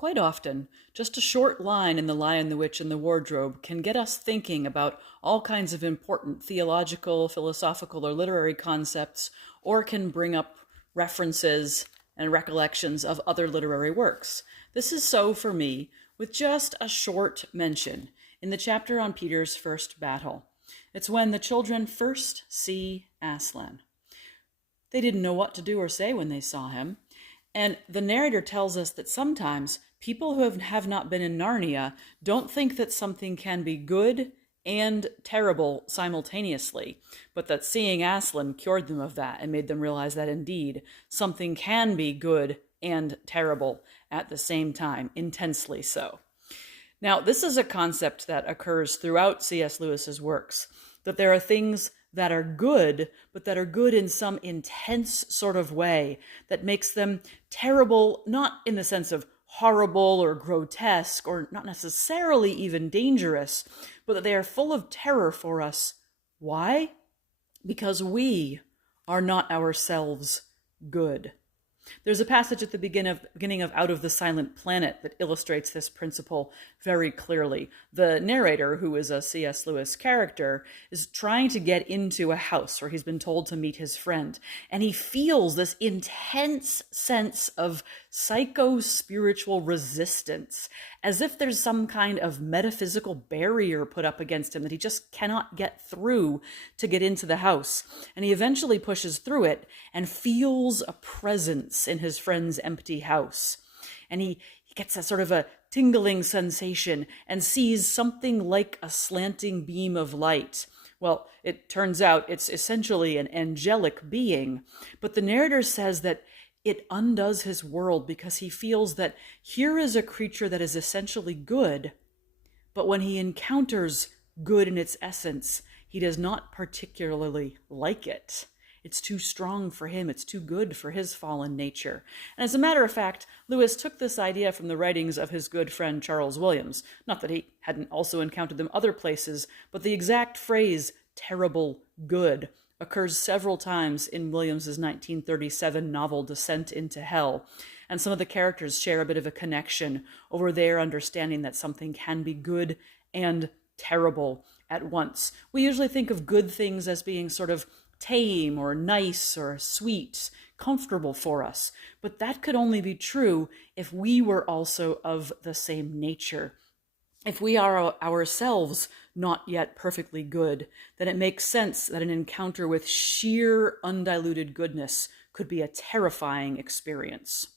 Quite often, just a short line in The Lion, the Witch, and the Wardrobe can get us thinking about all kinds of important theological, philosophical, or literary concepts, or can bring up references and recollections of other literary works. This is so for me with just a short mention in the chapter on Peter's first battle. It's when the children first see Aslan. They didn't know what to do or say when they saw him. And the narrator tells us that sometimes people who have not been in Narnia don't think that something can be good and terrible simultaneously, but that seeing Aslan cured them of that and made them realize that indeed something can be good and terrible at the same time, intensely so. Now, this is a concept that occurs throughout C.S. Lewis's works, that there are things that are good, but that are good in some intense sort of way that makes them terrible, not in the sense of horrible or grotesque or not necessarily even dangerous, but that they are full of terror for us. Why? Because we are not ourselves good. There's a passage at the beginning of Out of the Silent Planet that illustrates this principle very clearly. The narrator, who is a C.S. Lewis character, is trying to get into a house where he's been told to meet his friend, and he feels this intense sense of psycho-spiritual resistance, as if there's some kind of metaphysical barrier put up against him that he just cannot get through to get into the house. And he eventually pushes through it and feels a presence in his friend's empty house. And he gets a sort of a tingling sensation and sees something like a slanting beam of light. Well, it turns out it's essentially an angelic being, but the narrator says that it undoes his world because he feels that here is a creature that is essentially good, but when he encounters good in its essence, he does not particularly like it. It's too strong for him. It's too good for his fallen nature. And as a matter of fact, Lewis took this idea from the writings of his good friend Charles Williams. Not that he hadn't also encountered them other places, but the exact phrase, terrible good, occurs several times in Williams's 1937 novel Descent into Hell. And some of the characters share a bit of a connection over their understanding that something can be good and terrible at once. We usually think of good things as being sort of tame or nice or sweet, comfortable for us. But that could only be true if we were also of the same nature. If we are ourselves not yet perfectly good, then it makes sense that an encounter with sheer undiluted goodness could be a terrifying experience.